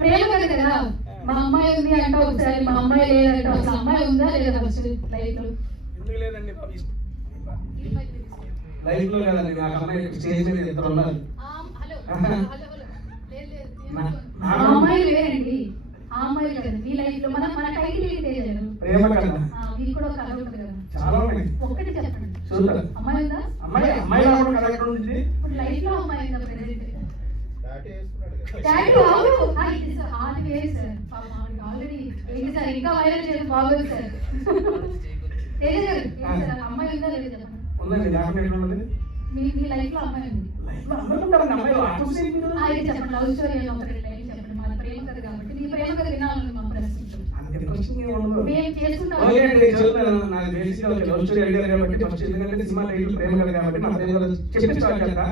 ప్రేమ కదా, మా అమ్మాయి ఉంది అంటే ఒకసారి మా అమ్మాయి లేదంటే అసలు అమ్మాయి ఉందా లేదా ఫస్ట్ లైఫ్ లో? లేదండి, లైఫ్ లో కదండి, నాకు అమ్మాయి స్టేజ్ మీద ఇద్దరు ఉన్నారు. అమ్మాయి లేదండి, ఆ అమ్మాయి కదా మీ లైఫ్ లో. మన టైటిల్ ఏంటి? ప్రేమ కథ. మీకు కూడా కథ ఉంటుంది కదా, చాలా ఉన్నాయి. ఒక్కటి చెప్పండి. చూద్దాం. అమ్మాయి ఉందా? అమ్మాయి రావడం కథ ఎక్కడ ఉంది? ఇప్పుడు లైఫ్ లో అమ్మాయి ఉందా? ప్రెజెంట్ డాడీ అవును, ఇది సార్ ఆల్ వేస్ సార్. ఆల్రెడీ ఏంటి సార్ ఇంకా వైరల్ చేయడం బాగోదు సార్. తేజ గారు సార్ అమ్మాయి ఉందా లేదా చెప్పండి. ఉందండి, నాకు ఎక్కడ ఉంది? మీ లైఫ్ లో అమ్మాయి ఉంది? అయితే చెప్పండి, లవ్ స్టోరీ అని ఒకటి లైఫ్ చెప్పండి. మన ప్రేమ కథ కాబట్టి మీ ప్రేమ కథ వినాలని మా ప్రశ్న. మేము చేసుకుంటాం. నాకు తెలిసి లవ్ స్టోరీ అడిగారు కాబట్టి ఫస్ట్, ఎందుకంటే సినిమా టైటిల్ ప్రేమ కథ కాబట్టి నా ప్రేమ కథ చెప్పి స్టార్ట్ చేస్తా.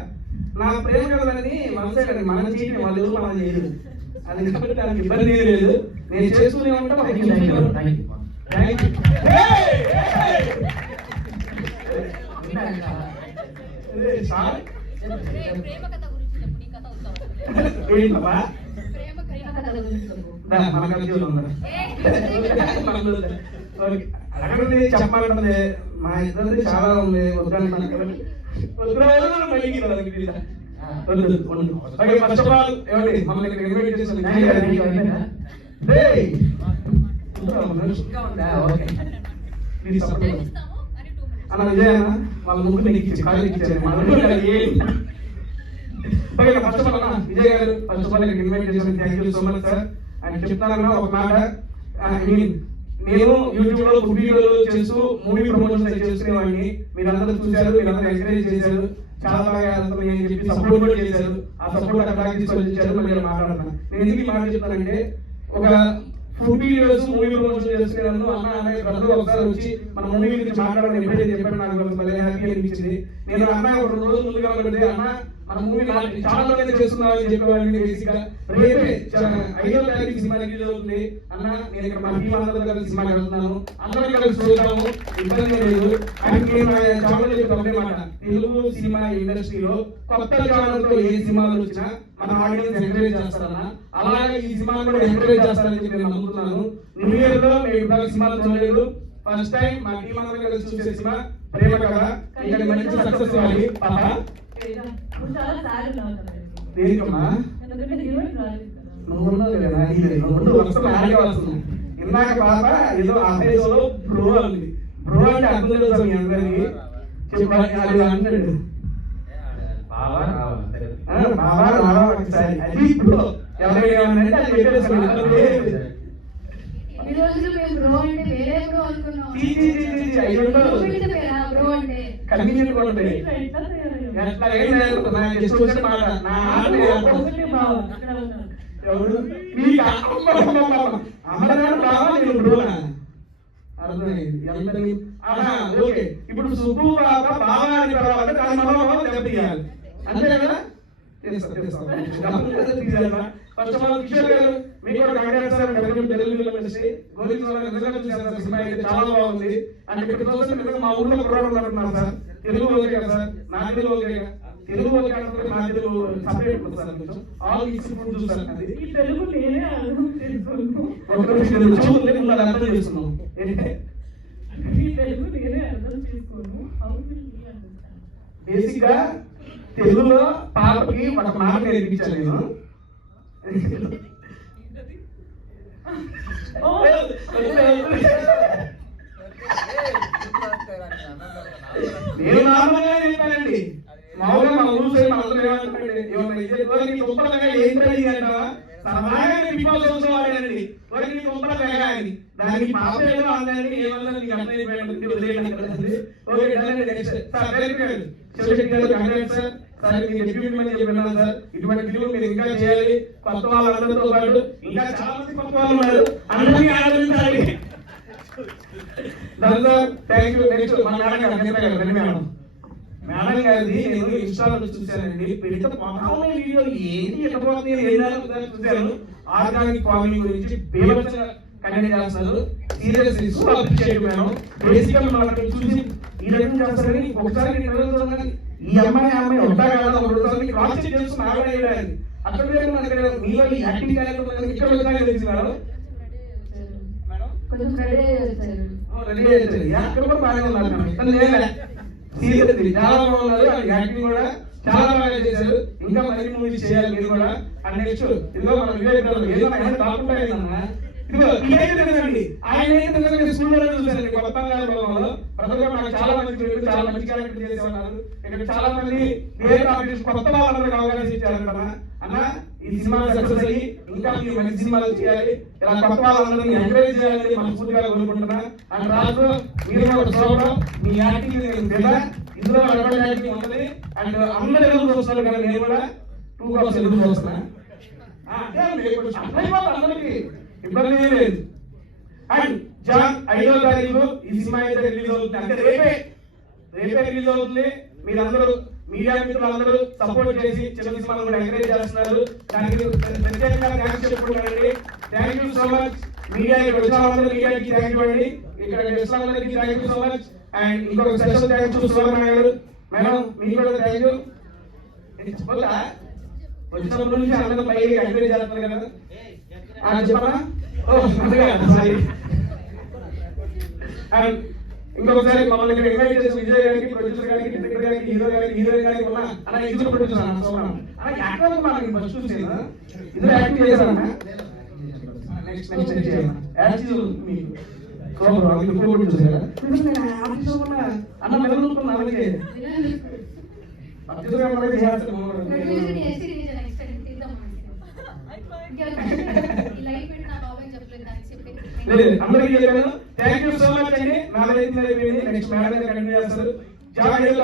నా ప్రేమ కథలని మన సైడ్ అండి, మనం చేయడం వాళ్ళు మనం చేయలేదు. అది కాబట్టి నాకు ఇబ్బంది ఏం లేదు, నేను చేసుకునే ఉంటాం. చెప్పాలంటే మా ఇద్దరు చాలా ఉంది. ఫస్ట్ ఆఫ్ ఆల్ ఏమండి మమ్మల్ని ఇక్కడ ఇన్వైట్ చేసిన అన్న విజయ్ అన్న వాళ్ళ ముగ్గురు ఇచ్చి కాళ్ళు ఇచ్చారు. ఫస్ట్ ఆఫ్ ఆల్ అన్న Vijay garu first of all ఇక్కడ ఇన్వైట్ చేసిన thank you so much sir. And చెప్తానన్నా ఒక మాట, నేను యూట్యూబ్ లో ఫుడ్ వీడియోలు చేస్తూ మూవీ ప్రమోషన్స్ చేసుకునేవాడిని. మీరందరూ చూశారు, మీరందరూ ఎంకరేజ్ చేశారు, చాలా బాగా అని చెప్పి సపోర్ట్ కూడా చేశారు. ఆ సపోర్ట్ అక్కడ తీసుకొని ఇచ్చారు. మళ్ళీ మాట్లాడుతున్నాను. నేను ఎందుకు మాట చెప్తానంటే, ఒక ఫుడ్ వీడియోస్ మూవీ ప్రమోషన్ చేసుకున్నాను అన్న బ్రదర్ ఒకసారి వచ్చి మన మూవీ గురించి మాట్లాడాలని ఎప్పుడైతే చెప్పాడు నాకు భలే హ్యాపీ అనిపించింది. నేను అన్న ఒక 2 రోజులు ముందుగా పెడితే అన్న మన మూవీ చాలా మంది చేస్తున్నామని చెప్పేవాడిని. బేసిక్ గా రేపే 5వ తారీఖు సినిమా రిలీజ్ అవుతుంది అన్న, నేను ఇక్కడ మా టీం అందరూ కలిసి సినిమాకి వెళ్తున్నాను, అందరం కలిసి చూద్దాము, ఇబ్బంది లేదు. అండ్ నేను ఛానల్ చెప్పి ఒకటే మాట, తెలుగు సినిమా ఇండస్ట్రీలో కొత్త ఛానల్ తో ఏ సినిమాలు వచ్చినా మన ఆడియన్స్ ఎంకరేజ్ చేస్తారన్న, అలాగే ఈ సినిమా కూడా ఎంకరేజ్ చేస్తారని చెప్పి నేను నమ్ముతున్నాను. న్యూ ఇయర్ లో మేము ఇప్పుడు సినిమాలు చూడలేదు, ఫస్ట్ టైం మా టీం అందరూ కలిసి చూసే సినిమా ప్రేమ కథ. ఇక్కడ మంచి సక్సెస్ అవ్వాలి పాప. దేనికమ్మా నువ్వు ఉన్నావు కదా, రెండు వరుసలు ఆగే వస్తుంది. ఇందాక పాప ఏదో ఆఫీసులో బ్రో అంది. బ్రో అంటే అర్థం తెలుసు మీ అందరికి చెప్పాలి. అది అంటాడు బాబా రావా ఒకసారి, అది బ్రో. ఎవరైనా అది పెట్టేస్తాను. కన్వీనియంట్ కూడా ఉంటాయి. ఇప్పుడు సుబ్బు బాబా బాబా అని పిలవాలంటే దాని మనోభావం దెబ్బతీయాలి, అంతే కదా? ఫస్ట్ ఆఫ్ ఆల్ కిషోర్ గారు మీకు కూడా కంగ్రాట్స్ సార్. సినిమా అయితే చాలా బాగుంది. అంటే ఇక్కడ చూస్తే మా ఊర్లో ప్రోగ్రామ్ అనుకుంటున్నాను సార్. తెలుగు ఓకే కదా సార్? నా తెలుగు ఓకే, తెలుగు ఓకే అంటే నా తెలుగు సపరేట్ ఉంటుంది సార్. కొంచెం ఆల్ మిక్స్ ఫుడ్ చూస్తారు. అది అర్థం చేస్తున్నాం. బేసిక్ గా తెలుగులో పాపకి ఒక మాట నేర్పించాను నేను. నేను నార్మల్గా చెప్పానండి. మామూలుగా మన ఊరు సైడ్ అందరూ ఏమంటారండి, దానికి పాప ఏదో ఆన్లైన్ ఏమన్నా నీకు అర్థమైపోయింది. ఇటువంటి ఫిలిం మీరు ఇంకా చేయాలి, కొత్త వాళ్ళందరితో పాటు ఇంకా చాలా మంది కొత్త వాళ్ళు ఉన్నారు, అందరినీ ఆనందించాలి. Thank you. నెక్స్ట్ మన మేడం గారిది నేను ఇన్స్టాలో చూశానండి. పెడితే మొత్తం వీడియో ఏంటి ఎట్టపోతుంది చూశాను. ఆర్గానిక్ ఫార్మింగ్ గురించి బేబచ్చగా కంటెంట్ చేస్తారు. Serious appreciate madam. బేసిక్ గా మనం చూసి ఈ రకం చేస్తారని ఒకసారి ఈ అమ్మాయి ఉంటా కదా ఒకటి క్రాస్ చెక్ చేసుకుని ఆగడానికి అక్కడ మీలో ఈ యాక్టింగ్ క్యారెక్టర్ ఇక్కడ వచ్చాక తెలిసినారు కొంచెం రెడీ అయ్యారు. రెడీ అయ్యారు అక్కడ కూడా బాగానే ఉన్నారు సీరియస్ చాలా బాగున్నారు యాక్టింగ్ కూడా చాలా బాగా చేశారు ఇంకా మరిన్ని మూవీస్ చేయాలి మీరు కూడా అండ్ నెక్స్ట్ ఇదిగో మన వివేక్ ఏదో ఆయన కాకుండా అయిందన్నా ఇదిగో ఇదేంటండి ఆయన ఏంటంటే స్కూల్లో చూసారండి కొత్తగా ప్రజలు నాకు చాలా మంచి పేరు చాలా మంచి క్యారెక్టర్ చేసి ఉన్నారు ఇక్కడ చాలా మంది కొత్త వాళ్ళందరికీ అవకాశం ఇచ్చారంట అన్న ఈ సినిమా సక్సెస్ అయ్యి ఇంకా మీరు మంచి సినిమాలు చేయాలి ఇలా కొత్త వాళ్ళందరినీ ఎంకరేజ్ చేయాలని మనస్ఫూర్తిగా కోరుకుంటున్నా అండ్ రాజు మీరు కూడా చూడడం మీ యాక్టింగ్ ఇందులో అటువంటి యాక్టింగ్ ఉంటుంది అండ్ అందరూ ఎదురు చూస్తున్నారు కదా నేను కూడా 2 కోసం ఎదురు చూస్తున్నా అందరికి ఇబ్బంది ఏం లేదు అండ్ జాన్ 5వ తారీఖు ఈ సినిమా అయితే రిలీజ్ అవుతుంది అంటే రేపే రిలీజ్ అవుతుంది మీరందరూ మీడియా మిత్రులందరూ సపోర్ట్ చేసి చిన్న సినిమాను కూడా ఎంకరేజ్ చేస్తున్నారు దానికి ప్రత్యేకంగా థ్యాంక్స్ చెప్పుకుంటానండి thank you so much media ఇక్కడ వచ్చిన వాళ్ళందరూ మీడియాకి థ్యాంక్ యూ అండి ఇక్కడ గెస్ట్ అందరికీ thank you so much and ఇంకొక స్పెషల్ థ్యాంక్స్ సువర్ణ గారు మేడం మీకు కూడా థ్యాంక్ యూ వచ్చినప్పటి నుంచి అందరూ పైకి ఎంకరేజ్ చేస్తున్నారు కదా చెప్పనా సారీ అండ్ ఇంకొకసారి మమ్మల్ని ఇక్కడ ఇన్వైట్ చేసి విజయ్ గారికి ప్రొడ్యూసర్ గారికి డైరెక్టర్ గారికి హీరో గారికి హీరోయిన్ గారికి ఉన్న అలా ఇద్దరు ప్రొడ్యూసర్ అలా యాక్టర్ మనకి ఫస్ట్ చూసేదా ఇద్దరు యాక్టింగ్ చేశారన్నా నెక్స్ట్ చేయాలి యాక్టివ్ మీకు చూసారా అన్న మెదలుకున్నా అలాగే అందరికీ చెప్పాను థ్యాంక్ యూ సో మచ్ అండి నాదైతే అయిపోయింది నెక్స్ట్ మేడం గారు కంటిన్యూ చేస్తారు మార్నింగ్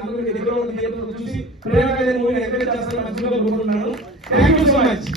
అందరూ దగ్గర చూసి ప్రేమ మూవీ ఎంకరేజ్ చేస్తారని మనసులో కోరుకుంటున్నాను థ్యాంక్ యూ సో మచ్